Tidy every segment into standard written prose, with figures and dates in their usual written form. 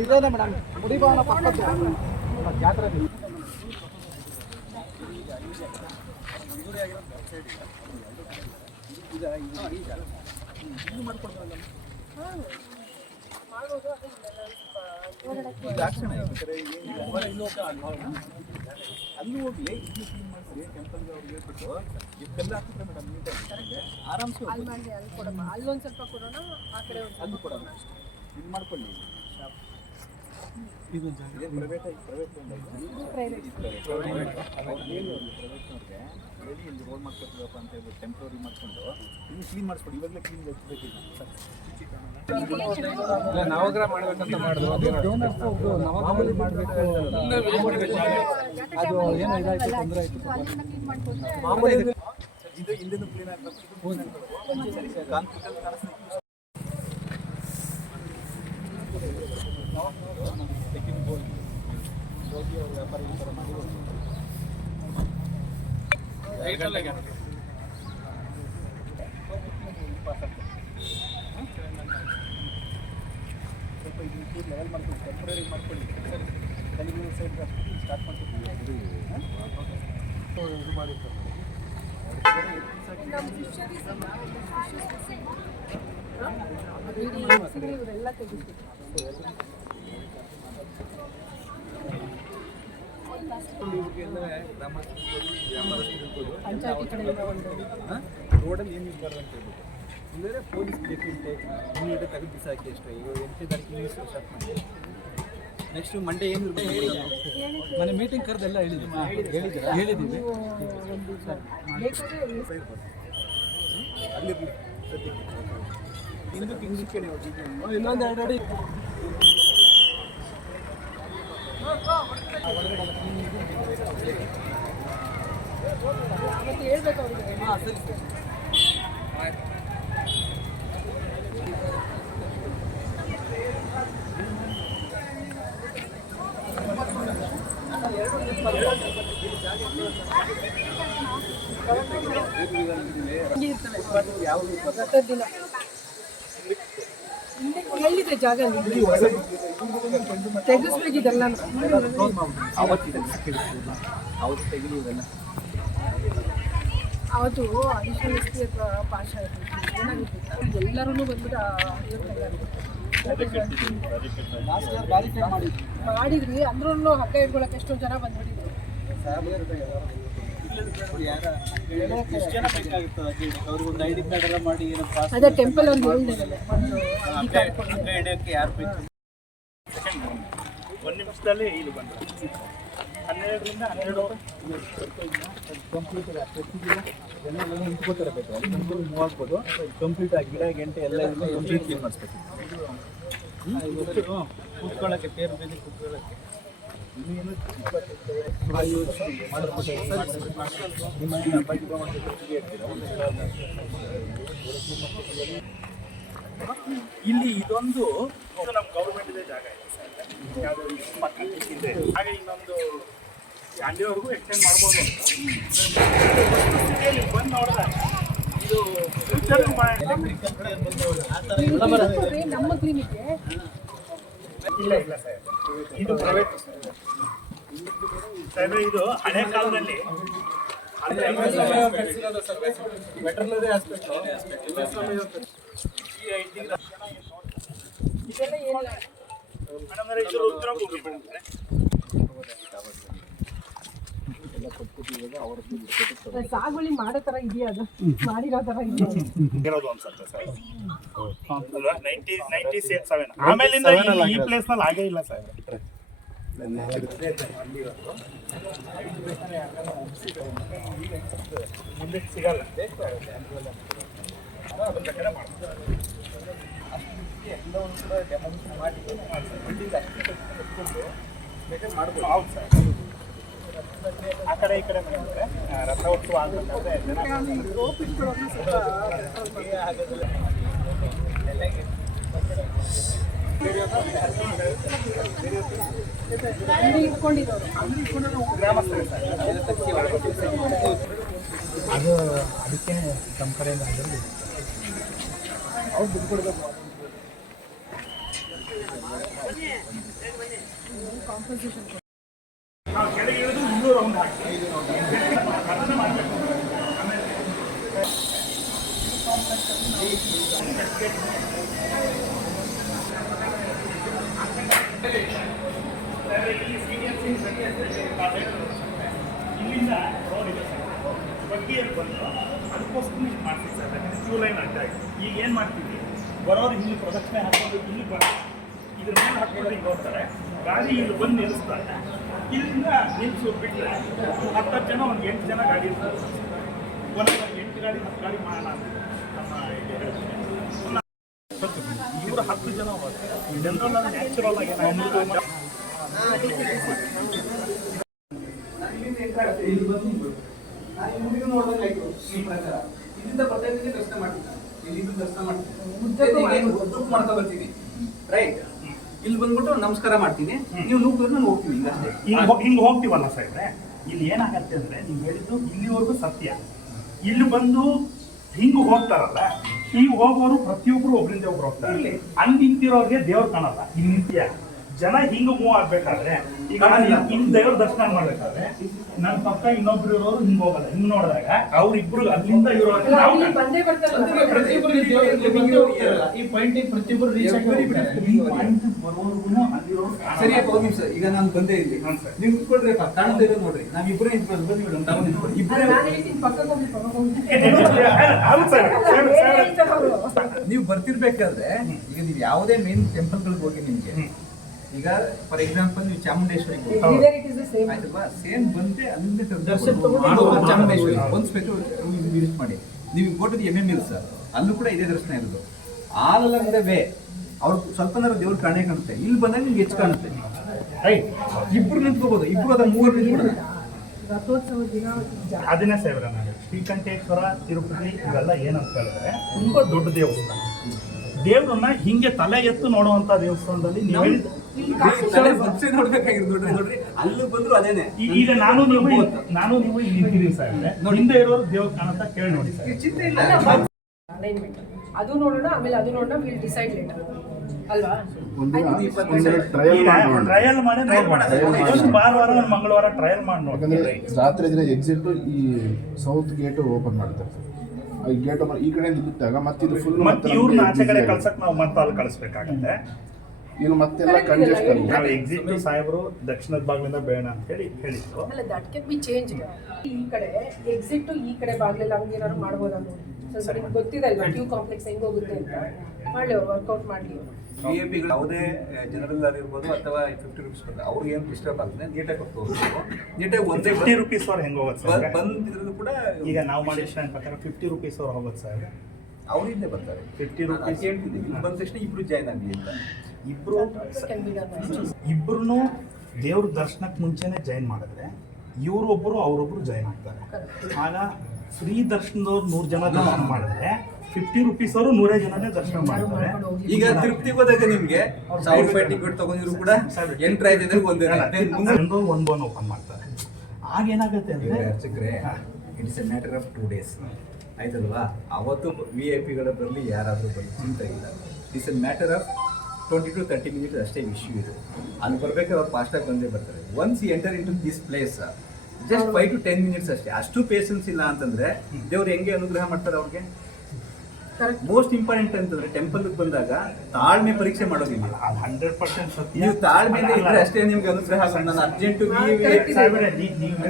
ಇದೇನೆ ಮೇಡಮ್ ಮುಡಿಭವನ ಪಕ್ಕದ ಜಾತ್ರೆ ಅಲ್ಲಿ ಹೋಗಿ ಇಲ್ಲಿ ಕ್ಲೀನ್ ಮಾಡಿಸಿ ಟೆಂಪಲ್ಗೆ ಅವ್ರಿಗೆ ಹೇಳ್ಬಿಟ್ಟು ಇದೆಲ್ಲ ಹಾಕ್ತಾರೆ ಮೇಡಮ್ ನೀಟಾಗಿ ಆರಾಮ್ಸೆ ಅಲ್ಲಿ ಕೊಡಮ್ಮ ಅಲ್ಲೊಂದು ಸ್ವಲ್ಪ ಕೊಡೋಣ ಆ ಕಡೆ ಅಲ್ಲಿ ಕೊಡೋಣ ಇದು ಮಾಡ್ಕೊಳ್ಳಿ ಇದು ಪ್ರೈವೇಟ್ ಇಲ್ಲಿ ರೋಡ್ ಮಾಡ್ಕೊತೀವಪ್ಪ ಅಂತ ಹೇಳ್ಬಿಟ್ಟು ಟೆಂಪ್ರರಿ ಮಾಡ್ಕೊಂಡು ಇಲ್ಲಿ ಕ್ಲೀನ್ ಮಾಡಿಸ್ಕೊಡಿ ಇವಾಗಲೇ ಕ್ಲೀನ್ ಬೇಕಿಲ್ಲ ನವಗ್ರಹ ಮಾಡ್ಬೇಕಂತ ಮಾಡಿದ್ರು ನವಗ್ರಹ ಮಾಡಬೇಕು ಅದು ಏನೋ ಇದಾಯ್ತು ತೊಂದರೆ ಆಯಿತು ಮಾಮೂಲಿ ಇದು ಹಿಂದಿನ ಕ್ಲೀನ್ ಆಗ್ತದೆ ಹೋಗಿ ಅವ್ರ ವ್ಯಾಪಾರ ಈ ಥರ ಮಾಡಿ ಸ್ವಲ್ಪ ಇದು ಲೆವೆಲ್ ಮಾಡ್ಕೊಂಡು ಟೆಂಪ್ರರಿ ಮಾಡ್ಕೊಳ್ಳಿ ತೆಲುಗು ಸೈಡ್ ಸ್ಟಾರ್ಟ್ ಮಾಡ್ಕೊತೀವಿ ಇದು ಮಾಡಿರ್ತಾರೆ ಇವರೆಲ್ಲ ತೆಗಿಸ್ಬೇಕು ರೋಡಲ್ಲಿ ಏನು ಇರಬಾರ್ದು ಅಂತ ಹೇಳ್ಬಿಟ್ಟು ಇಲ್ಲದ್ರೆ ಪೊಲೀಸ್ ಬೇಕಿಂತೆ ಇಮ್ಮಿಡಿಯೇಟ್ ತೆಗೆದು ಬಿಸಾಕಿ ಅಷ್ಟೇ ಇವಾಗ 8ನೇ ತಾರೀಕು ನ್ಯೂಸ್ ಸ್ಟಾರ್ಟ್ ಮಾಡಿ ನೆಕ್ಸ್ಟ್ ಮಂಡೇ ಏನು ಮನೆ ಮೀಟಿಂಗ್ ಕರೆದೆಲ್ಲ ಹೇಳಿದ್ದೀವಿ ಅಲ್ಲಿ ಹಿಂದಕ್ಕೆ ಇನ್ನೊಂದು ಎರಡು ಅಡಿ ಹೇಳ್ಬೇಕು ಅವ್ರಿಗೆ ಹಾಂ ಸರಿ ಸರಿ ದಿನ ಎಲ್ಲಿದೆ ಜಾಗ ತೆಗಿಸ್ಬೇಕಿದೆಲ್ಲ ಅವತ್ತು ಅಡಿಷನಲ್ ಎಸ್ ಪಿ ಪಾಶ ಏನಾಗಿತ್ತು ಎಲ್ಲರೂ ಬಂದ್ಬಿಟ್ಟು ಮಾಡಿದ್ವಿ ಅಂದ್ರೂ ಹಗ್ಗ ಇಟ್ಕೊಳಕ್ಕೆ ಎಷ್ಟೊಂದು ಜನ ಬಂದ್ಬಿಟ್ಟಿದ್ರು ಅದೇ ಟೆಂಪಲ್ ಒಂದು ಒಂದು ನಿಮಿಷದಲ್ಲಿ ಇಲ್ಲಿ ಬಂದು 12ರಿಂದ 12 ಕಂಪ್ಲೀಟ್ ಎಲ್ಲ ನಿಂತ್ಕೋತಾರೆ ಬೇಕು ಮೂವ್ ಆಗ್ಬೋದು ಕಂಪ್ಲೀಟ್ ಆಗಿ ಗಿಡ ಗಂಟೆ ಎಲ್ಲ ಕಂಪ್ಲೀಟ್ ಕ್ಲೀನ್ ಮಾಡಿಸ್ಬೇಕು ಕೂತ್ಕೊಳ್ಳೋಕ್ಕೆ ತೇರು ಮೇಲೆ ಕೂತ್ಕೊಳ್ಳೋಕ್ಕೆ ಇನ್ನೇನು ಇಲ್ಲಿ ಇದೊಂದು ನಮ್ಮ ಗೌರ್ಮೆಂಟ್ ಜಾಗ ಇದೆ ಹಾಗೆ ಇನ್ನೊಂದು ಅಂಡಿವರೆಗೂ ಎಕ್ಸ್ಟೆಂಡ್ ಮಾಡ್ಬೋದು ಅಂತ ಬಂದು ನೋಡಿದ್ರೆ ಇದು ನಮ್ಮ ಕ್ಲಿನಿಕ್ ಇಲ್ಲ ಇಲ್ಲ ಸರ್ ಇದು ಪ್ರೈವೇಟ್ ಸರ್ ಇದು ಹಳೆ ಕಾಲದಲ್ಲಿ ವೆಟರ್ನರಿ ಹಾಸ್ಪಿಟಲ್ ಇದು ಉತ್ತರ ಭೂಮಿ ಸಾಗುವಳಿ ಮಾಡೋ ತರ ಇದೆಯಾ ಅದು ಮಾಡಿರೋ ತರ ಇರೋದು ಅನ್ಸುತ್ತೆ ಸರ್ 97 ಆಮೇಲಿಂದ ಈ ಪ್ಲೇಸ್ ನಲ್ಲಿ ಆಗೇ ಇಲ್ಲ ಸರ್ ಮುಂದೆ ಸಿಗಲ್ಲ ಎಲ್ಲವನ್ನು ಕೂಡ ಡೆಮಾಲಿಷನ್ ಮಾಡಿ ಮಾಡ್ಬೋದು ಹೌದು ಸರ್ ಆ ಕಡೆ ಈ ಕಡೆ ರಥೋತ್ಸವ ಆಗಬೇಕಾದ್ರೆ ಗ್ರಾಮಸ್ಥರು ಅದು ಅದಕ್ಕೆ ನಮ್ಮ ಕಡೆಯಿಂದ ಅವ್ರು ದುಡ್ಡು ಕೊಡಬೇಕು. ನಾವು ಕೆಳಗೆ ಇಳಿದು ಇನ್ನೂ ರೌಂಡ್ ಹಾಕಿ ಅದನ್ನ ಮಾಡಬೇಕು. ಆಮೇಲೆ ಇಲ್ಲಿಂದ ರೋಡ್ ಇದೆ ಸರ್, ಬಗ್ಗಿಯಲ್ಲಿ ಬಂದು ಅದಕ್ಕೋಸ್ಕರ ಇದು ಮಾಡ್ತೀವಿ ಸರ್. ಯಾಕಂದರೆ ಕ್ಯೂ ಲೈನ್ ಅಡ್ಡ ಇದೆ. ಈಗ ಏನು ಮಾಡ್ತೀವಿ, ಬರೋರು ಇಲ್ಲಿ ಪ್ರದಕ್ಷಿಣೆ ಹಾಕೊಂಡು ಇಲ್ಲಿ ಬರ್ತಾರೆ, ಇದ್ರ ಮೇಲೆ ಹಾಕೊಂಡು ಹಿಂಗೆ ಹೋಗ್ತಾರೆ, ಗಾಡಿ ಇಲ್ಲಿ ಬಂದು ನಿಲ್ಲಿಸ್ತಾರೆ. ಇಲ್ಲಿಂದ ನಿಲ್ಲಿಸು ಬಿಟ್ಟರೆ 10 ಜನ, ಒಂದು 8 ಜನ ಗಾಡಿ ಇರ್ತಾರೆ. ಒಂದು 8 ಗಾಡಿ 10 ಗಾಡಿ ಮಾಡೋಣ ಅಂತ ನಮ್ಮ ಇವರು 10 ಜನ ಹೋಗ್ತಾರೆ. ಜನರಲ್ ಅದು ನ್ಯಾಚುರಲ್ ಆಗಿ ಇಲ್ಲಿಂದ ಬರ್ತಾ ದರ್ಶನ ಮಾಡ್ತೀನಿ, ಇಲ್ಲಿಂದ ದರ್ಶನ ಮಾಡ್ತಾ ಬರ್ತೀನಿ, ರೈಟ್. ಇಲ್ಲಿ ಬಂದ್ಬಿಟ್ಟು ನಮಸ್ಕಾರ ಮಾಡ್ತೀನಿ, ನೀವು ನೂಕಿದ್ರೆ ನಾನು ಹೋಗ್ತೀನಿ. ಹಿಂಗಷ್ಟೇ. ಹಿಂಗೆ ಹೋಗ್ತೀವಲ್ಲ ಸಾಹೇಬ್ರೆ, ಇಲ್ಲಿ ಏನಾಗತ್ತೆ ಅಂದರೆ ನೀವು ಹೇಳಿದ್ದು ಇಲ್ಲಿವರೆಗೂ ಸತ್ಯ. ಇಲ್ಲಿ ಬಂದು ಹಿಂಗೆ ಹೋಗ್ತಾರಲ್ಲ, ಈಗ ಹೋಗೋರು ಪ್ರತಿಯೊಬ್ಬರು ಒಬ್ಬರಿಂದ ಒಬ್ರು ಹೋಗ್ತಾರೆ. ಅಲ್ಲಿ ನಿಂತಿರೋರಿಗೆ ದೇವ್ರು ಕಾಣಲ್ಲ. ಇಲ್ಲಿ ನಿಂತಿಯ ಜನ ಹಿಂಗೆ ಮೂವ್ ಆಗ್ಬೇಕಾದ್ರೆ, ಈಗ ಹಿಂಗೆ ದೇವ್ರ ದರ್ಶನ ಮಾಡ್ಬೇಕಾದ್ರೆ ನನ್ನ ಪಕ್ಕ ಇನ್ನೊಬ್ರು ಇರೋರು ಹಿಂಗೆ ಹೋಗಲ್ಲ. ಹಿಂಗೆ ನೋಡಿದಾಗ ಅವ್ರಿಬ್ರು ಅಲ್ಲಿಂದ ಇರೋರು ಈ ಪಾಯಿಂಟ್ ಪ್ರತಿಯೊಬ್ಬರು ರೀಚ್ ಬರೋರ್ಗು ಅಲ್ಲಿರೋರು ಸರಿಯಪ್ಪ, ಹೋಗಿ ಸರ್. ಈಗ ನಾನು ಬಂದೇ ಇಲ್ಲಿ, ನೀವು ಕುತ್ಕೊಳ್ರಿಪ್ಪ, ಕಾಣ್ತಾ ಇರೋದು ನೋಡ್ರಿ. ನಾವ್ ಇಬ್ಬರೇ ಇಬ್ಬರೇ ನೀವು ಬರ್ತಿರ್ಬೇಕಾದ್ರೆ, ಈಗ ನೀವು ಯಾವುದೇ ಮೇನ್ ಟೆಂಪಲ್ಗಳಿಗೆ ಹೋಗಿ ನಿಮ್ಗೆ, ಈಗ ಫಾರ್ ಎಕ್ಸಾಂಪಲ್ ನೀವು ಚಾಮುಂಡೇಶ್ವರಿಗೆ ಆಯ್ತಲ್ವಾ, ಸೇಮ್ ಬಂದೆ ಅಲ್ಲಿಂದ ಚಾಮುಂಡೇಶ್ವರಿ ಒಂದು ಸ್ಪೆಷಲ್ ವಿಸಿಟ್ ಮಾಡಿ. ನೀವು ಕೊಟ್ಟದ್ದು MM ಸರ್, ಅಲ್ಲೂ ಕೂಡ ಇದೇ ದರ್ಶನ ಇರೋದು. ಆಲ್ ಅಲಾಂಗ್ ದ ವೇ ಅವ್ರು ಸ್ವಲ್ಪ ದೇವ್ರ ಕಾಣೆ ಕಾಣುತ್ತೆ. ಇಲ್ಲಿ ಬಂದಾಗ ನಿಮ್ಗೆ ಹೆಚ್ಚು ಕಾಣುತ್ತೆ. ರೈಟ್, ಇಬ್ರು ನಿಂತ್ಕೋಬಹುದು, ಇಬ್ರು ಅದ 3 ನಿಂತ್ಕೊಳ್ಳೋಣ. ಅದನ್ನೇ ಸಾಹೇಬ್ರ, ನಾನು ಶ್ರೀಕಂಠೇಶ್ವರ, ತಿರುಪತಿ ಇವೆಲ್ಲ ಏನಂತ ಹೇಳಿದ್ರೆ ತುಂಬಾ ದೊಡ್ಡ ದೇವಸ್ಥಾನ. ದೇವ್ರನ್ನ ಹಿಂಗೆ ತಲೆ ಎತ್ತು ನೋಡುವಂತ ದೇವಸ್ಥಾನದಲ್ಲಿ ನೀವು ನೋಡ್ಬೇಕಾಗಿರೋದು ನೋಡ್ರಿ, ಅಲ್ಲಿ ಬಂದ್ರು ಅದೇನೆ. ಈಗ ನಾನು ನೀವು ಇಲ್ಲಿ ನಿಂತಿದ್ದೀವಿ ಸಾಹೇಬ್ರೆ, ಹಿಂದೆ ಇರೋರು ದೇವ್ರ ಕಾಣಂತ ಕೇಳಿ ನೋಡಿ ಸರ್. ಚಿಂತೆ ಇಲ್ಲ, ಅದು ನೋಡೋಣ, ಆಮೇಲೆ ಅದು ನೋಡೋಣ, ವಿಲ್ ಡಿಸೈಡ್ ಲೇಟರ್ ಅಲ್ವಾ? ಟ್ರಯಲ್ ಮಾಡಿ ಒಂದು ಭಾನುವಾರ ಒಂದು ಮಂಗಳವಾರ ಟ್ರಯಲ್ ಮಾಡಿ ನೋಡಿ. ರಾತ್ರಿ ದಿನ ಎಕ್ಸಿಟ್ ಈ ಸೌತ್ ಗೇಟ್ ಓಪನ್ ಮಾಡ್ತಾರೆ ಸರ್. ಈ ಗೇಟ್ ಓಪನ್ ಈ ಕಡೆ ನಿಂತಾಗ ಮತ್ತೆ ಇದು ಫುಲ್ ಮತ್ತೆ ಇವ್ರನ್ನ ಆಚೆ ಕಡೆ ಕಳ್ಸಕ್ ನಾವು ಮತ್ತೆ ಅಲ್ಲಿ ಕಳಿಸ್ಬೇಕಾಗತ್ತೆ. ಇದು ಮತ್ತೆಲ್ಲ ಕಂಜೆಸ್ಟ್ ಆಗಿದೆ. ನಾವು ಎಕ್ಸಿಟ್ ಸಾಹೇಬರು ದಕ್ಷಿಣದ ಭಾಗದಿಂದ ಬೇಡ ಅಂತ ಹೇಳಿ ಹೇಳಿದ್ರು. ಅಲ್ಲ, ದಟ್ ಕ್ಯಾನ್ ಬಿ ಚೇಂಜ್. ಈ ಕಡೆ ಎಕ್ಸಿಟ್ ಈ ಕಡೆ ಬಾಗ್ಲೆಲ್ಲ ಹಂಗೇನಾದ್ರು ಮಾಡ್ಬೋದಾ ನೋಡಿ. ಸ್ವಲ್ಪ ನಿಮ್ಗೆ ಗೊತ್ತಿದೆ ಅಲ್ವಾ ಕ್ಯೂ ಕಾಂಪ್ಲೆಕ್ಸ್ ಹೆಂಗ್ ಹೋಗುತ್ತೆ ಅಂತ. ಮಾಡ್ಲಿ ಅವ್ರು ವರ್ಕೌಟ್ ಮಾಡ್ಲಿ. VIP ಯಾವುದೇ ಜನರಲ್ ಇರ್ಬೋದು ಅಥವಾ 50 ರೂಪೀಸ್ ಬರ್ತದೆ, ಅವ್ರಿಗೆ ಏನು ಡಿಸ್ಟರ್ಬ್ ಆಗ್ತದೆ, ನೀಟಾಗಿ ಹೋಗ್ಬೋದು. ನೀಟಾಗಿ ಒಂದೇ 50 ರೂಪೀಸ್ ಅವ್ರು ಹೆಂಗೆ ಹೋಗುತ್ತೆ ಸರ್? ಬಂದಿದ್ರು ಕೂಡ ಈಗ ನಾವು ಮಾಡಿದ ಪ್ರಕಾರ 50 ರೂಪೀಸ್ ಅವ್ರು ಹೋಗುತ್ತೆ ಸರ್. ಅವರಿಂದ ಬರ್ತಾರೆ 50 ರೂಪೀಸ್ ಹೇಳ್ತಿದ್ದೀವಿ. ಬಂದ ತಕ್ಷಣ ಇಬ್ರು ಜಾಯ್ನ್ ಆಗಲಿ ಅಂತ. ಇಬ್ರು ದೇವ್ರ ದರ್ಶನಕ್ಕೆ ಮುಂಚೆನೆ ಜಾಯ್ನ್ ಮಾಡಿದ್ರೆ ಇವರೊಬ್ಬರು ಅವರೊಬ್ಬರು ಜಾಯ್ನ್ ಆಗ್ತಾರೆ. ಆಗ ಫ್ರೀ ದರ್ಶನದವ್ರು 100 ಜನ ದರ್ಶನ ಮಾಡಿದ್ರೆ 50 ರೂಪೀಸ್ ಅವರು 100 ಜನನೇ ದರ್ಶನ ಮಾಡ್ತಾರೆ. ಈಗ ತಿರುಪತಿಗೆ ಹೋದಾಗ ನಿಮ್ಗೆ 1000 ರೂಪಾಯಿ ಟಿಕೆಟ್ ತಗೊಂಡಿದ್ರು ಕೂಡ ಎಂಟ್ರ್ ಆಯ್ತಿದ್ರೆ ಒಂದು ಓಪನ್ ಮಾಡ್ತಾರೆ. ಆಗ ಏನಾಗುತ್ತೆ ಅಂದ್ರೆ ಅರ್ಚಕ್ರೆ, it's a matter of 2 days ಆಯ್ತಲ್ವಾ? ಅವತ್ತು VIP ಬರಲಿ, ಯಾರಾದರೂ ಬರಲಿ, ಚಿಂತೆ ಇಲ್ಲ. It's a matter of 20 to 30 minutes ಅಷ್ಟೇ ಇಶ್ಯೂ ಇದೆ. ಅಲ್ಲಿ ಬರ್ಬೇಕಾದ್ರೆ ಅವ್ರು ಫಾಸ್ಟಾಗಿ ಬಂದೇ ಬರ್ತಾರೆ. Once enter into this place just 5 to 10 minutes ಅಷ್ಟೇ. ಅಷ್ಟು ಪೇಷನ್ಸ್ ಇಲ್ಲ ಅಂತಂದ್ರೆ ದೇವ್ರು ಹೆಂಗೆ ಅನುಗ್ರಹ ಮಾಡ್ತಾರೆ ಅವ್ರಿಗೆ? ಮೋಸ್ಟ್ ಇಂಪಾರ್ಟೆಂಟ್ ಅಂತಂದ್ರೆ ಟೆಂಪಲ್ಗೆ ಬಂದಾಗ ತಾಳ್ಮೆ ಪರೀಕ್ಷೆ ಮಾಡೋದಿಲ್ಲ. 100% ಸತ್ಯ. ನೀವು ತಾಳ್ಮೆಯಿಂದ ಇದ್ರೆ ಅಷ್ಟೇ ನಿಮ್ಗೆ ಅನುಗ್ರಹ ಆಗೋದು. ನಾನು ಅರ್ಜೆಂಟ್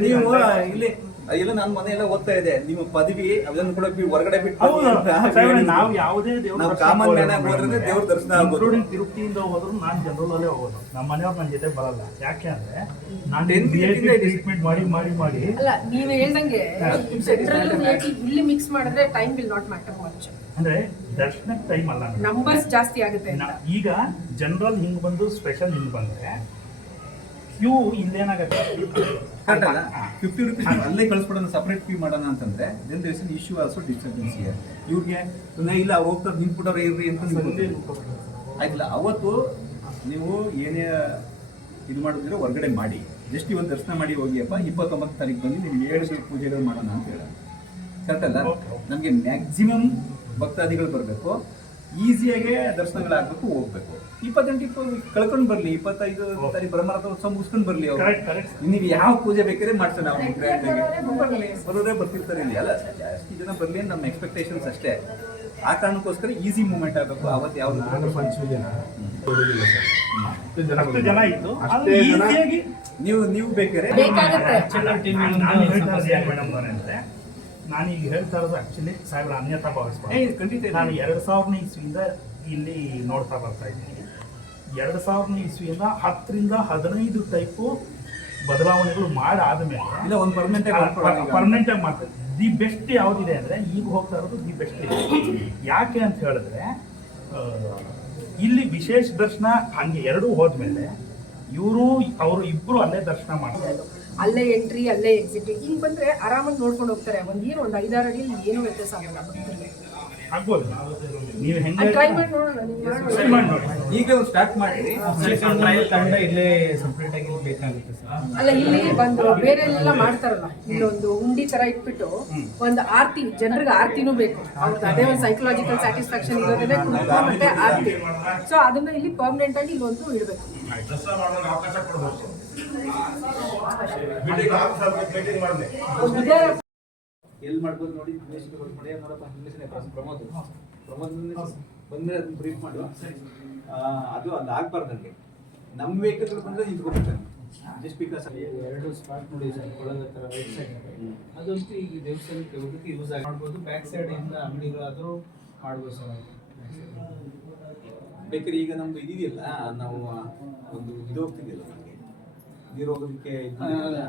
ನೀವು ಇಲ್ಲಿ ಇಲ್ಲ, ನಾನು ಮನೆ ಎಲ್ಲ ಓದ್ತಾ ಇದೆ, ನಿಮ್ಮ ಪದವಿ ಅದನ್ನು ಕೂಡ ಹೊರಗಡೆ ಬಿಟ್ಟು ನಾವು ಯಾವುದೇ ನಾವು ಕಾಮನ್ ಮ್ಯಾನ್ ಆಗಿ ಹೋದ್ರೆ ದೇವ್ರ ದರ್ಶನ ಆಗೋದು. ತಿರುಪತಿಯಿಂದ ಹೋದ್ರು ನಾನು ಜನರಲ್ ಅಲ್ಲೇ ಹೋಗೋದು. ನಮ್ಮ ಮನೆಯವ್ರು ನನ್ನ ಜೊತೆ ಬರಲ್ಲ. ಯಾಕೆ ಅಂದ್ರೆ ನಾನು ಟ್ರೀಟ್ಮೆಂಟ್ ಮಾಡಿ ಮಾಡಿ ಮಾಡಿ ಅಲ್ಲ, ನೀವು ಹೇಳ್ದಂಗೆ ಸೆಂಟ್ರಲ್ ಇಲ್ಲಿ ಮಿಕ್ಸ್ ಮಾಡಿದ್ರೆ time will not matter much. ಅಂದ್ರೆ ದರ್ಶನಕ್ಕೆ ಟೈಮ್ ಅಲ್ಲ, ನಂಬರ್ಸ್ ಜಾಸ್ತಿ ಆಗುತ್ತೆ. ಈಗ ಜನರಲ್ ಹಿಂಗ್ ಬಂದು ಸ್ಪೆಷಲ್ ಹಿಂಗ್ ಬಂದ್ರೆ ಕ್ಯೂ ಇಲ್ಲೇನಾಗತ್ತೆ, ಕರೆಕ್ಟ್ ಅಲ್ಲ? 50 ರೂಪೀಸ್ ಅಲ್ಲೇ ಕಳಿಸ್ಬಿಡೋಣ, ಸಪ್ರೇಟ್ ಕ್ಯೂ ಮಾಡೋಣ ಅಂತಂದ್ರೆ then there is an issue also, disturbance here. ಇವ್ರಿಗೆ ಇಲ್ಲ, ಅವ್ರು ಹೋಗ್ತಾರೆ ನಿಂತ್ಬಿಟ್ಟವ್ರು ಇರ್ರಿ ಅಂತ ಆಯ್ತಲ್ಲ. ಅವತ್ತು ನೀವು ಏನೇ ಇದು ಮಾಡಿದ್ರೆ ಹೊರಗಡೆ ಮಾಡಿ, ಜಸ್ಟ್ ಇವತ್ತು ದರ್ಶನ ಮಾಡಿ ಹೋಗಿಯಪ್ಪ. 29 ತಾರೀಕು ಬಂದು ನಿಮ್ಗೆ 7 ಪೂಜೆಗಳು ಮಾಡೋಣ ಅಂತ ಹೇಳ. ಕರೆಕ್ಟ್ ಅಲ್ಲ? ನಮಗೆ ಮ್ಯಾಕ್ಸಿಮಮ್ ಭಕ್ತಾದಿಗಳು ಬರಬೇಕು. ಈಸಿಯಾಗೆ ದರ್ಶನಗಳಾಗಬೇಕು, ಹೋಗ್ಬೇಕು. 28 ಕಳ್ಕೊಂಡು ಬರಲಿ, 25 ತಾರೀಕು ಬ್ರಹ್ಮರಥೋತ್ಸವ ಮುಗಿಸ್ಕೊಂಡು ಬರಲಿ ಅವರು. Correct correct. ನೀವು ಯಾವ ಪೂಜೆ ಬೇಕಾದ್ರೆ ಮಾಡ್ಸೋಣ ಅವ್ರಿಗೆ ಗ್ರ್ಯಾಂಡಾಗಿ. ಬರೋರೇ ಬರ್ತಿರ್ತಾರೆ ಇಲ್ಲಿ, ಅಲ್ಲ ಜಾಸ್ತಿ ಜನ ಬರಲಿ ಅಂತ ನಮ್ಮ ಎಕ್ಸ್ಪೆಕ್ಟೇಷನ್ಸ್ ಅಷ್ಟೇ. ಆ ಕಾರಣಕ್ಕೋಸ್ಕರ ಈಸಿ ಮೂಮೆಂಟ್ ಆಗಬೇಕು. ಅವತ್ತು ಯಾವ ಅಷ್ಟು ಜನ ಇತ್ತು, ಅಷ್ಟೇ ಜನ. ಈಸಿಯಾಗಿ ನೀವು ಬೇಕಾದ್ರೆ ಬೇಕಾಗತ್ತೆ. ನಾನೀಗ ಹೇಳ್ತಾ ಇರೋದು ಆಕ್ಚುಲಿ ಸಾಹೇಬ್ರ ಅನ್ಯತಾ ಭಾವಿಸ್ತಾರೆ. ಖಂಡಿತ ನಾನು 2000ನೇ ಇಸ್ವಿಯಿಂದ ಇಲ್ಲಿ ನೋಡ್ತಾ ಬರ್ತಾ ಇದ್ದೀನಿ. 2000ನೇ ಇಸ್ವಿಯಿಂದ 10ರಿಂದ 15 ಟೈಪು ಬದಲಾವಣೆಗಳು ಮಾಡಾದ ಮೇಲೆ ಇಲ್ಲ ಒಂದು ಪರ್ಮನೆಂಟ್ ಪರ್ಮನೆಂಟ್ ಆಗಿ ಮಾಡ್ತಾರೆ. ದಿ ಬೆಸ್ಟ್ ಯಾವುದಿದೆ ಅಂದರೆ ಈಗ ಹೋಗ್ತಾ ಇರೋದು ದಿ ಬೆಸ್ಟ್ ಇದೆ. ಯಾಕೆ ಅಂತ ಹೇಳಿದ್ರೆ ಇಲ್ಲಿ ವಿಶೇಷ ದರ್ಶನ ಹಂಗೆ ಎರಡೂ ಹೋದ್ಮೇಲೆ ಅವರು ಇಬ್ಬರು ಅಲ್ಲೇ ದರ್ಶನ ಮಾಡ್ತಾರೆ. ಅಲ್ಲೇ ಎಂಟ್ರಿ ಅಲ್ಲೇ ಎಕ್ಸಿಟ್. ಹಿಂಗ್ ಬಂದ್ರೆ ಆರಾಮಾಗಿ ನೋಡ್ಕೊಂಡು ಹೋಗ್ತಾರೆ. ಒಂದು 5-6 ಅಡಿಯಲ್ಲಿ ಏನು ವ್ಯತ್ಯಾಸ ಆಗಲ್ಲ ಭಕ್ತರಿಗೆ. ಆಗ್ಬೋದು. ನೀವು ಹೆಂಗೆ ಟ್ರೈ ಮಾಡಿ ನೋಡೋಣ, ನೀವು ಟ್ರೈ ಮಾಡಿ ನೋಡಿ. ಈಗ ಸ್ಟಾರ್ಟ್ ಮಾಡಿ ತಂಡ ಇಲ್ಲೇ ಸಪ್ರೇಟ್ ಆಗಿ ಬೇಕಾಗುತ್ತೆ ಸರ್. ಅಲ್ಲ, ಇಲ್ಲಿ ಬಂದು ಬೇರೆ ಎಲ್ಲ ಮಾಡ್ತಾರಲ್ಲ, ಇಲ್ಲೊಂದು ಉಂಡಿ ತರ ಇಟ್ಬಿಟ್ಟು ಒಂದು ಆರ್ತಿ, ಜನರಿಗೆ ಆರ್ತಿನೂ ಬೇಕು. ಅವ್ರಿಗೆ ಅದೇ ಒಂದು ಸೈಕಲಾಜಿಕಲ್ ಸ್ಯಾಟಿಸ್ಫ್ಯಾಕ್ಷನ್ ಇರೋದೇ ಕುಟುಂಬ ಮತ್ತೆ ಆರ್ತಿ. ಸೊ ಅದನ್ನ ಇಲ್ಲಿ ಪರ್ಮನೆಂಟ್ ಆಗಿ ಇಲ್ಲೊಂದು ಇಡಬೇಕು. ಎಲ್ಲಿ ಮಾಡ್ಬೋದು ನೋಡಿ, ಪ್ರಮೋದ್ ಬಂದ್ರೆ ಅದನ್ನ ಬ್ರೀಫ್ ಮಾಡಿ. ಅದು ಅಲ್ಲಿ ಆಗ್ಬಾರ್ದು. ನನಗೆ ನಮ್ಮ ವೆಹಿಕಲ್ ಬಂದ್ರೆ ನಿಂತ್ಕೊಬಿಡ್ತಾನೆ ಜಸ್ಟ್ ಬಿಕಾಸ್. 2 ಸ್ಪಾಟ್ ನೋಡಿ ಸರ್, ಕೊಳದ ಹತ್ರ ರೈಟ್ ಸೈಡ್ ಅದಂತೂ ಈಗ ದೇವಸ್ಥಾನಕ್ಕೆ ಹೋಗೋದಕ್ಕೆ ಯೂಸ್ ಮಾಡ್ಬೋದು. ಬ್ಯಾಕ್ ಸೈಡ್ ಇಂದ ಅಂಗಡಿಗಳಾದರೂ ಮಾಡ್ಬೋದು ಸರ್. ಬೇಕಾದ್ರೆ ಈಗ ನಮ್ದು ಇದೆಯಲ್ಲ, ನಾವು ಒಂದು ಇದು ಹೋಗ್ತಿದೆಯಲ್ಲ, ನಮಗೆ ನೀರು ಹೋಗೋದಕ್ಕೆ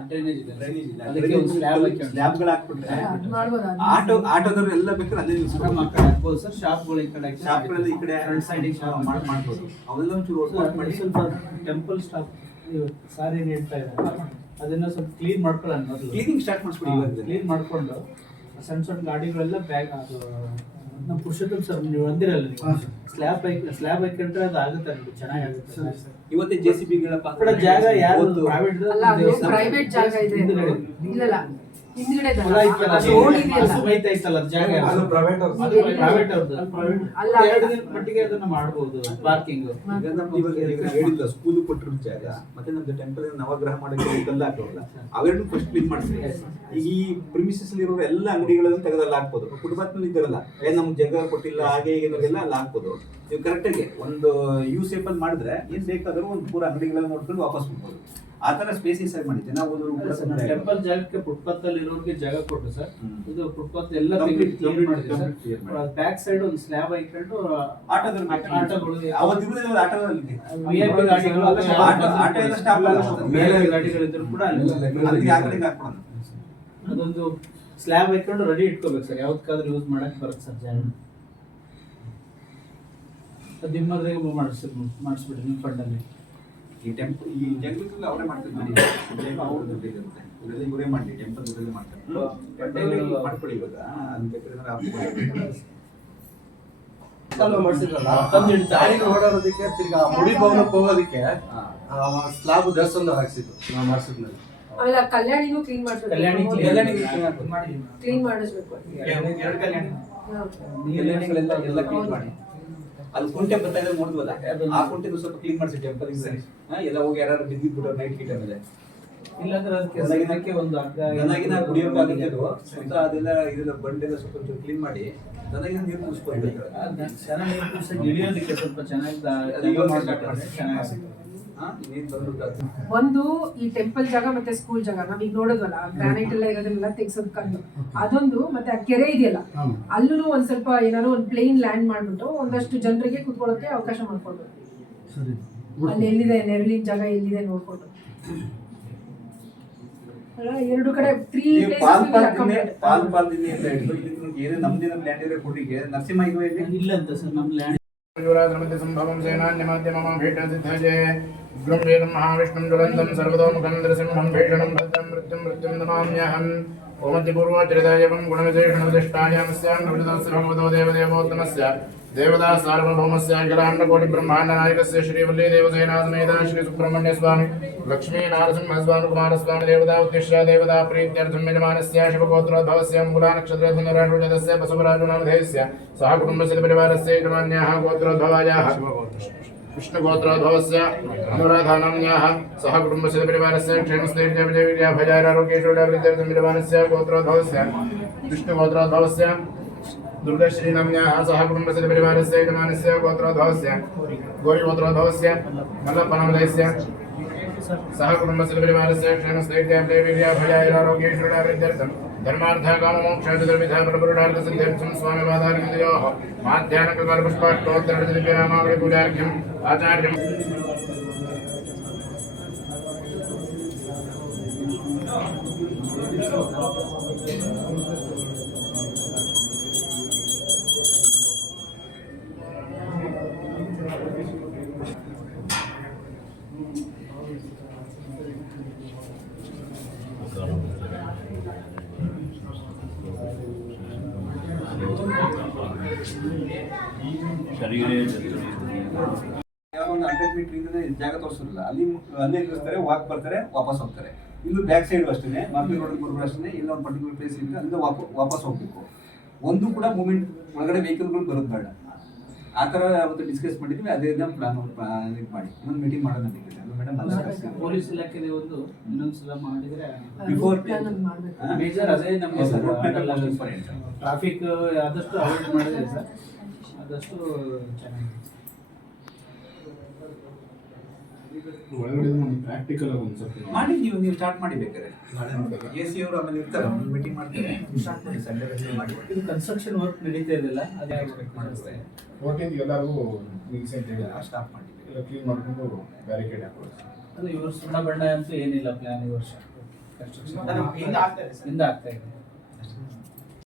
ಡ್ರೈನೇಜ್ ಇದೆ, ಡ್ರೈನೇಜ್ ಇಲ್ಲ, ಅದಕ್ಕೆ ಒಂದು ಸ್ಲ್ಯಾಬ್ಗಳು ಹಾಕ್ಬಿಟ್ರೆ ಮಾಡ್ಬೋದು. ಆಟೋದವ್ರು ಎಲ್ಲ ಬೇಕಾದ್ರೆ ಅಲ್ಲೇ ನಮ್ಮ ಆ ಕಡೆ ಹಾಕ್ಬೋದು ಸರ್. ಶಾಪ್ಗಳು ಈ ಕಡೆ ಶಾಪ್ಗಳಲ್ಲಿ ಈ ಕಡೆ ಫ್ರಂಟ್ ಸೈಡಿಗೆ ಶಾಪ್ ಮಾಡ್ಬೋದು. ಅವೆಲ್ಲ ಒಂಚೂರು ವರ್ಕೌಟ್ ಮಾಡಿ. ಸ್ವಲ್ಪ ಟೆಂಪಲ್ ಸ್ಟಾಪ್ ಸಾರ್ ಏನು ಹೇಳ್ತಾ ಇದ್ದಾರೆ ಅದನ್ನ ಸ್ವಲ್ಪ ಕ್ಲೀನ್ ಮಾಡ್ಕೊಳ್ಳೋಣ. ಮೊದಲು ಕ್ಲೀನಿಂಗ್ ಸ್ಟಾರ್ಟ್ ಮಾಡಿಸ್ಬಿಡಿ. ಕ್ಲೀನ್ ಮಾಡ್ಕೊಂಡು ಸಣ್ಣ ಸಣ್ಣ ಗಾಡಿಗಳೆಲ್ಲ ಬ್ಯಾಗ್ ಅದು ನಮ್ಮ ಪುರುಷೋತ್ತಮ್ ಸರ್ ನೀವು ಅಂದಿರಲ್ಲ, ನೀವು ಸ್ಲ್ಯಾಬ್ ಹಾಕೊಂಡ್ರೆ ಅದು ಆಗುತ್ತೆ, ಚೆನ್ನಾಗಾಗುತ್ತೆ ಸರ್. ಇವತ್ತೇ JCB-ಗಳಪ್ಪ ಆ ಕಡೆ ಜಾಗ ಯಾರು ಪ್ರೈವೇಟ್ ಅಲ್ಲ, ಅದು ಪ್ರೈವೇಟ್ ಜಾಗ ಇದೆ. ಇಲ್ಲಲ್ಲ, ಹಿಂದ್ಗಡೆ ಹೊಲ ಇತ್ತಲ್ಲ, ರೋಡ್ ಇದೆಯಲ್ಲ. ಸುಮೈತಾ ಇತ್ತಲ್ಲ, ಅದು ಜಾಗ ಅದು private ಅವ್ರ್ದು. ಅದು private ಅವ್ರ್ದು. ಅಲ್ಲ, 2 ದಿನದ ಮಟ್ಟಿಗೆ ಅದನ್ನ ಮಾಡ್ಬೋದು ಪಾರ್ಕಿಂಗ್. ಈಗ ನಮ್ದು ಇವಾಗ ಹೇಳಿಲ್ಲ, ಸ್ಕೂಲ್ ಕೊಟ್ಟಿರೋ ಜಾಗ ಮತ್ತೆ ನಮ್ದು ಟೆಂಪಲ್ ನವಗ್ರಹ ಮಾಡೋಕೆ ಕಲ್ಲು ಹಾಕೋಲ್ಲ, ಅವೆರಡನ್ನೂ ಫಸ್ಟ್ ಕ್ಲೀನ್ ಮಾಡಿಸ್ರಿ. ಈಗ ಈ ಪ್ರಿಮಿಸಸ್ ಇರೋ ಎಲ್ಲ ಅಂಗಡಿಗಳನ್ನು ತೆಗೆದಲ್ಲ ಹಾಕ್ಬೋದು. ಫುಟ್ಪಾತ್ನಲ್ಲಿ ಇದ್ದಾರಲ್ಲ, ನಮ್ಗೆ ಜಾಗ ಕೊಟ್ಟಿಲ್ಲ ಹಾಗೆ ಹೀಗೆ ಎಲ್ಲ ಅಲ್ಲಿ ಹಾಕ್ಬೋದು. ನೀವು ಕರೆಕ್ಟಾಗಿ ಒಂದು ಯು ಸೇಪಲ್ಲಿ ಮಾಡಿದ್ರೆ ಏನು ಬೇಕಾದರೂ ಒಂದು ಪೂರ ಅಂಗಡಿಗಳೆಲ್ಲ ನೋಡ್ಕೊಂಡು ವಾಪಸ್ ಬಿಡ್ಬೋದು. ಆ ಥರ ಸ್ಪೇಸಸ್ ಆಗಿ ಮಾಡಿ ಜನ ಹೋದ್ರು ಟೆಂಪಲ್ ಜಾಗಕ್ಕೆ ಫುಟ್ಪಾತ್ ಅಲ್ಲಿ ಇರೋರಿಗೆ ಜಾಗ ಕೊಟ್ಟು ಸರ್, ಇದು ಫುಟ್ಪಾತ್ ಎಲ್ಲ ಬ್ಯಾಕ್ ಸೈಡ್ ಒಂದು ಸ್ಲ್ಯಾಬ್ ಹಾಕೊಂಡು ಆಟೋಗಳು VIP ಗಾಡಿಗಳು ಮೇಲೆ ಗಾಡಿಗಳಿದ್ರು ಕೂಡ ಅದೊಂದು ಸ್ಲ್ಯಾಬ್ ಹಾಕೊಂಡು ರೆಡಿ ಇಟ್ಕೋಬೇಕು ಸರ್, ಯಾವ್ದಕ್ಕಾದ್ರೂ ಯೂಸ್ ಮಾಡಕ್ ಬರುತ್ತೆ ಸರ್ ಜಾಗ. ಅದು ನಿಮ್ಮದ್ರಾಗ ಮಾಡಿಸ್ಬಿಡ್ರಿ ನಿಮ್ಮ ಫಂಡಲ್ಲಿ. ಈ ಟೆಂಪಲ್ ಈ ಜಂಗಲ್ ಅವರೇ ಮಾಡ್ತಿದ್ದಾರೆ, ಅವ್ರ ದುಡ್ಡು ಇರುತ್ತೆ, ಇವರೆಲ್ಲ ಇವರೇ ಮಾಡಲಿ, ಟೆಂಪಲ್ ಇವರೆಲ್ಲ ಮಾಡ್ತಾರೆ. ಮಾಡ್ಕೊಳ್ಳಿ ಇವಾಗ ಅದು ಬೇಕಾದ್ರೆ ಓಡಾಡೋದಕ್ಕೆ ತಿರ್ಗಾ ಮುಡಿ ಭವನಕ್ಕೆ ಹೋಗೋದಕ್ಕೆ ಸ್ಲಾಬ್ ದೇವಸ್ಥಾನ ಹಾಕ್ಸಿದ್ದು ನಾವು ಮಾಡಿಸಿದ್ಮೇಲೆ. ಆಮೇಲೆ ಕಲ್ಯಾಣಿನೂ ಕ್ಲೀನ್ ಮಾಡ್ಬೇಕು. ಕ್ಲೀನ್ ಮಾಡಿಸ್ಬೇಕು. ಎಲ್ಲ ಕ್ಲೀನ್ ಮಾಡಿ. ಅಲ್ಲಿ ಕುಂಟೆ ಬರ್ತಾ ಇದ್ರೆ ನೋಡಿದ್ವಲ್ಲ, ಆ ಕುಂಟೆದು ಸ್ವಲ್ಪ ಕ್ಲೀನ್ ಮಾಡಿಸಿ ಟೆಂಪಲ್ ಎಲ್ಲ ಹೋಗಿ ಯಾರು ಬಿದ್ದಿದ್ಬಿಟ್ಟು ನೈಟ್ ಗಿಟ್ ಆಮೇಲೆ ಇಲ್ಲಾಂದ್ರೆ ಅದಕ್ಕೆ ಒಂದು ದನಗಿನ ಕುಡಿಯೋಕೆ ಆಗಿದ್ದು ಸ್ವಂತ ಅದೆಲ್ಲ ಇದೆಲ್ಲ ಬಂಡೆಲ್ಲ ಸ್ವಲ್ಪ ಕ್ಲೀನ್ ಮಾಡಿ ದನಗಿನ ನೀರು ಕುಡಿಸ್ಬೋದು. ಚೆನ್ನಾಗಿ ನೀರು ಕುಡಿಸೋಕೆ ಇಳಿಯೋದಕ್ಕೆ ಸ್ವಲ್ಪ ಚೆನ್ನಾಗಿ ಒಂದು ಈ ಟೆಂಪಲ್ ಜಾಗ ಮತ್ತೆ ಸ್ಕೂಲ್ ಜಾಗ ನಾವೀಗ ನೋಡೋದಲ್ಲ, ಗ್ರಾನೈಟ್ ಎಲ್ಲ ಇರೋದನ್ನೆಲ್ಲ ತೆಗ್ಸೋದ್ ಕಲ್ಲು ಅದೊಂದು, ಮತ್ತೆ ಆ ಕೆರೆ ಇದೆಯಲ್ಲ ಅಲ್ಲೂ ಒಂದ್ ಸ್ವಲ್ಪ ಏನಾದ್ರು ಒಂದು ಪ್ಲೇನ್ ಲ್ಯಾಂಡ್ ಮಾಡ್ಬಿಟ್ಟು ಒಂದಷ್ಟು ಜನರಿಗೆ ಕುತ್ಕೊಳ್ಳೋಕೆ ಅವಕಾಶ ಮಾಡ್ಕೊಂಡು ಅಲ್ಲಿ ಎಲ್ಲಿದೆ ನೆರಳಿನ ಜಾಗ ಎಲ್ಲಿದೆ ನೋಡ್ಕೊಂಡು ಎರಡು ಕಡೆ 3 ನರಸಿಂಹ ಇಲ್ಲ ಅಂತ ಸರ್ ನಮ್ಮ ಲ್ಯಾಂಡ್ ಸಂಭವಂ ಸೇನಾನ್ಯಮಾಧ್ಯಮಂ ಭೇಟಸಿದ್ಧಜೆ ಉಗ್ರಂ ವೇದಂ ಮಹಾವಿಷ್ಣುಂ ಜ್ವಲಂತಂ ಸರ್ವತೋಮುಖಂ ನರಸಿಂಹಂ ಭೇಷಣಂ ಭದ್ರಂ ಮೃತ್ಯುಂ ನಮಾಮ್ಯಹಂ ಓಮತಿ ಪೂರ್ವೋಚ್ಚರಿತಾಯಂ ಗುಣವಿಶೇಷಣವಿಶಿಷ್ಟಾಯಾಮಸ್ಯಾಂ ಭಗವತೋ ದೇವದೇವೋತ್ತಮಸ್ಯ देवता सार्वभौमस्य अखिलाण्डकोटि ब्रह्माण्ड नायकस्य श्री वल्ली देवसेना समेत श्री सुब्रह्मण्य स्वामी लक्ष्मी नारसिंह स्वामी कुमार स्वामी देवता उद्दिश्य देवता प्रीत्यर्थं यजमानस्य शिवगोत्रोद्भवस्य मूला नक्षत्र धनुरारुजस्य बसवराजो नामधेयस्य सह कुटुम्बस्य परिवारस्य यजमान्याः गोत्रोद्भवायाः विष्णुगोत्रोद्भवस्य अनुराधानाम्याः सह कुटुम्बस्य परिवारस्य क्षेमस्थैर्यविजयवीर्य भजारोग्यैश्वर्याभिवृद्ध्यर्थं यजमानस्य गोत्रोद्भवस्य विष्णुगोत्रोद्भवस्य दुर्गश्रीनाम्याः सह कुटुम्बस्य परिवारस्य यजमानस्य गोत्रोद्भवस्य गौरीगोत्रोद्भवस्य मल्लप्पनामधेयस्य सह कुटुम्बस्य परिवारस्य क्षेमस्थैर्यविजयवीर्य भजारोग्यैश्वर्याभिवृद्ध्यर्थं धर्मार्थकाममोक्षचतुर्विधा प्रपुरुषार्थसिद्ध्यर्थं स्वामिवादारिन्द्रयोः माध्याह्नकल्पपुष्पाष्टोत्तरदिव्यनामावळि पूजार्घ्यम् आचार्यम् ಯಾವ ಒಂದು 100 ಮೀಟರ್ ಇಂದ ಜಾಗ ತೋರಿಸೋದಿಲ್ಲ, ಅಲ್ಲೇ ನಿಲ್ಲಿಸ್ತಾರೆ, ವಾಕ್ ಬರ್ತಾರೆ, ವಾಪಸ್ ಹೋಗ್ತಾರೆ. ಇಲ್ಲೂ ಬ್ಯಾಕ್ ಸೈಡ್ ಅಷ್ಟೇ, ಮಾರ್ಕೆಟ್ ರೋಡ್ ಬರ್ಬೋದು ಅಷ್ಟೇ. ಇಲ್ಲ ಒಂದು ಪರ್ಟಿಕ್ಯುಲರ್ ಪ್ಲೇಸ್ ಇರುತ್ತೆ, ಅಲ್ಲಿಂದ ವಾಪಸ್ ಹೋಗ್ಬೇಕು. ಒಂದು ಕೂಡ ಮೂವ್ಮೆಂಟ್ ಒಳಗಡೆ ವೆಹಿಕಲ್ಗಳು ಬರೋದು ಬೇಡ. ಆ ಥರ ಅವತ್ತು ಡಿಸ್ಕಸ್ ಮಾಡಿದ್ವಿ. ಅದೇ ಪ್ಲಾನ್ ಇದು ಮಾಡಿ ಇನ್ನೊಂದು ಮೀಟಿಂಗ್ ಮಾಡೋದು ಮೇಡಮ್. ಪೊಲೀಸ್ ಇಲಾಖೆಗೆ ಒಂದು ಇನ್ನೊಂದ್ಸಲ ಮಾಡಿದ್ರೆ ಬಿಫೋರ್ ಮೇಜರ್ ಅದೇ ನಮಗೆ ಟ್ರಾಫಿಕ್ ಆದಷ್ಟು ಅವಾಯ್ಡ್ ಮಾಡಿದ್ರೆ ಸರ್ ಆದಷ್ಟು ಚೆನ್ನಾಗಿದೆ. ಒಳಗಡೆ ಒಂದು ಪ್ರಾಕ್ಟಿಕಲ್ ಆಗಿ ಒಂದು ಸ್ವಲ್ಪ ಮಾಡಿ ನೀವು ಸ್ಟಾರ್ಟ್ ಮಾಡಿ ಬೇಕಾದ್ರೆ. AC ಅವರು ಆಮೇಲೆ ಇರ್ತಾರೆ, ಒಂದು ಮೀಟಿಂಗ್ ಮಾಡ್ತಾರೆ, ಸ್ಟಾರ್ಟ್ ಮಾಡಿ ಸಂಡೇ ಮಾಡಿ. ಇದು ಕನ್ಸ್ಟ್ರಕ್ಷನ್ ವರ್ಕ್ ನಡೀತಾ ಇದೆಯಲ್ಲ, ಅದೇ ಮಾಡಿಸ್ತಾರೆ. 14th ಎಲ್ಲರಿಗೂ ರೀಸೆಂಟ್ ಸ್ಟಾಪ್ ಮಾಡಿ ಎಲ್ಲ ಕ್ಲೀನ್ ಮಾಡಿಕೊಂಡು ಬ್ಯಾರಿಕೇಡ್ ಹಾಕೋದು. ಅದು ಇವರು ಸುಣ್ಣ ಬಣ್ಣ ಅಂತೂ ಏನಿಲ್ಲ ಪ್ಲಾನ್ ಈ ವರ್ಷ ಕನ್ಸ್ಟ್ರಕ್ಷನ್ ಹಿಂದೆ ಆಗ್ತಾ ಇದೆ. ಹಿಂದೆ ಆಗ್ತಾ ಇದೆ.